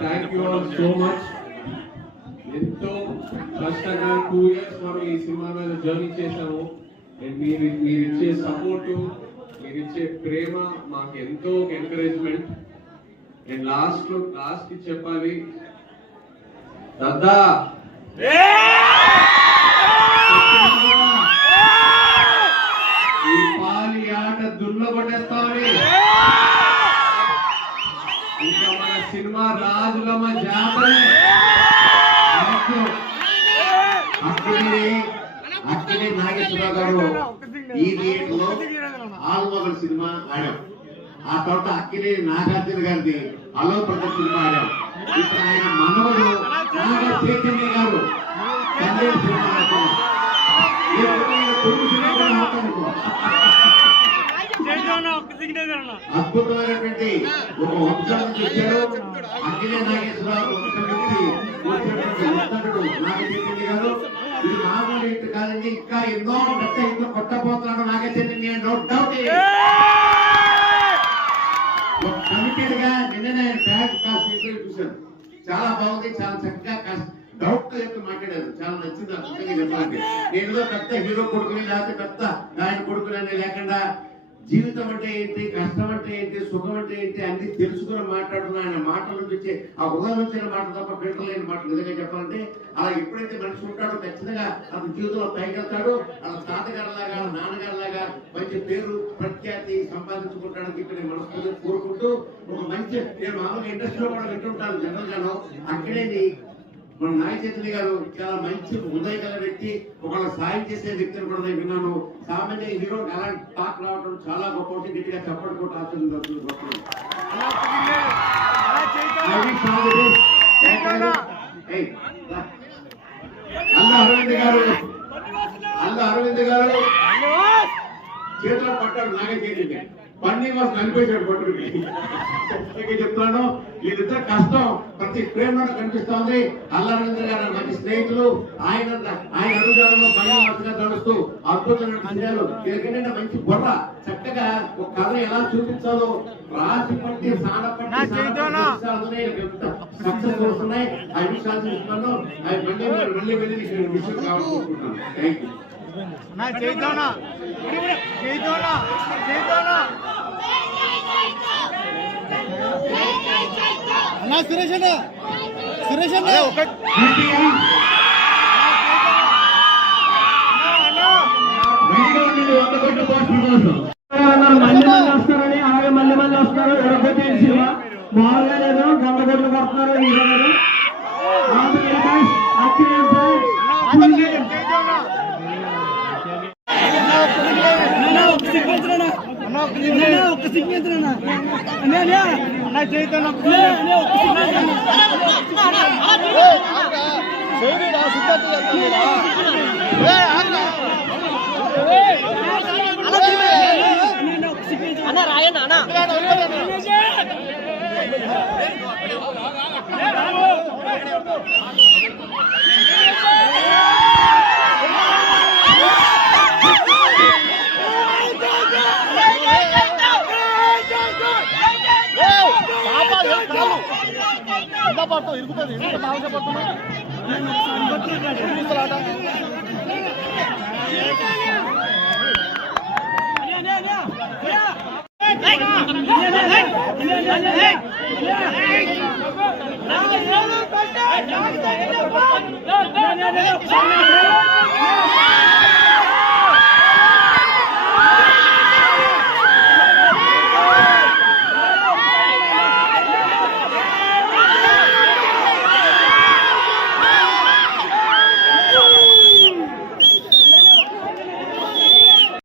Thank you all so much. ఎంతో కష్టంగా 2 years మనం ఈ సినిమా మీద జర్నీ చేసాము. మీరు ఇచ్చే సపోర్టు, మీరు ఇచ్చే ప్రేమ మాకు ఎంతో ఎంకరేజ్మెంట్. నేను లాస్ట్ కి చెప్పాలి, దద్దా ఈ పాలి ఆట దున్నగొట్టేస్తామని, ఇంకా మన సినిమా రాజులమ్మ జాతర అక్కడే నాగేశ్వరరావు గారు ఈ థియేటర్లో ఆల్మోగల్ సినిమా ఆడాం. ఆ తర్వాత అక్కినే నాగార్జున గారిది అలో ప్రదర్శన సినిమా ఆడాం. ఇప్పుడు ఆయన మనవడు నాగ చైతన్య గారు కన్నడ సినిమా ఆడుతున్నారు. అద్భుతమైనటువంటి ఒక వంశాన్ని చూశారు. అక్కినే నాగేశ్వరరావు వంశం నుంచి నాగ చైతన్య గారు. ఇది మామూలు ఇంటి కాదండి, ఇంకా ఎన్నో పెద్ద ఇంట్లో కొట్టబోతున్నాడు Naga Chaitanya, no doubt. Committed గా నిన్ననే బ్యాగ్ కాస్ట్ చూశాను, చాలా బాగుంది, చాలా చక్కగా డౌట్ గా చెప్తూ మాట్లాడారు, చాలా నచ్చింది. అద్భుతంగా చెప్పాలంటే నేను పెద్ద హీరో కొడుకుని లేకపోతే పెద్ద ఆయన కొడుకుని లేకుండా జీవితం అంటే ఏంటి, కష్టం అంటే ఏంటి, సుఖం అంటే ఏంటి అన్ని తెలుసుకుని మాట్లాడుతున్నా. ఆయన మాటల నుంచి వచ్చే ఆ హృదయం వచ్చిన మాటలు తప్ప ఫిల్టర్ లేని మాటలు. నిజంగా చెప్పాలంటే అలా ఎప్పుడైతే మనిషి ఉంటాడో ఖచ్చితంగా అతని జీవితంలో పైకెళ్తాడు. అలా తాతగారిలాగా నాన్నగారిలాగా మంచి పేరు ప్రఖ్యాతి సంపాదించుకుంటాడని చెప్పి నేను మనస్ఫూర్తిగా కోరుకుంటూ ఒక మంచి, నేను మామూలుగా ఇండస్ట్రీలో కూడా వింటుంటాను జనరల్ గాను. అక్కడే మన నాయ చైతన్య గారు చాలా మంచి ఉదయ గల వ్యక్తి, ఒకళ్ళ సాయం చేసే వ్యక్తిని కూడా నేను విన్నాను. సామాన్య హీరో అలాంటి టాక్ రావడం చాలా గొప్ప విషయం. గట్టిగా చప్పటి కూడా ఆశీర్వదిస్తుంది గొప్ప. అరవింద్ గారు చేతిలో పట్టాడు నాగచైతన్య, పన్నీ మాసం అనిపించాడు పట్టుకుని. చెప్తున్నాను, వీళ్ళిద్దరు కష్టం ప్రతి ప్రేమలో కనిపిస్తోంది. అరవింద్ గారు మంచి స్నేహితులు. ఆయన అడుగుజాడలో పన్నీ మాసంగా నడుస్తూ అద్భుతమైన విషయాలు. ఎందుకంటే మంచి బుర్ర, చక్కగా ఒక కథ ఎలా చూపించాలో రాసి పట్టి సక్సెస్ వస్తున్నాయి. ఆ విషయాలు చూస్తున్నాను. అవి మళ్ళీ విషయం కావాలనుకుంటున్నాను. Thank you. సురేష్ అన్న మళ్ళీ వస్తారని, అలాగే మళ్ళీ వస్తారు. ఎడగొట్టి సినిమా మామూలుగా లేదు, గంట కొట్లు కొడుతున్నారు. ఒక్క సిగ్నేచర్ అన్న రాయన్న అన్న ఇరుగుతుంది పడుతుంది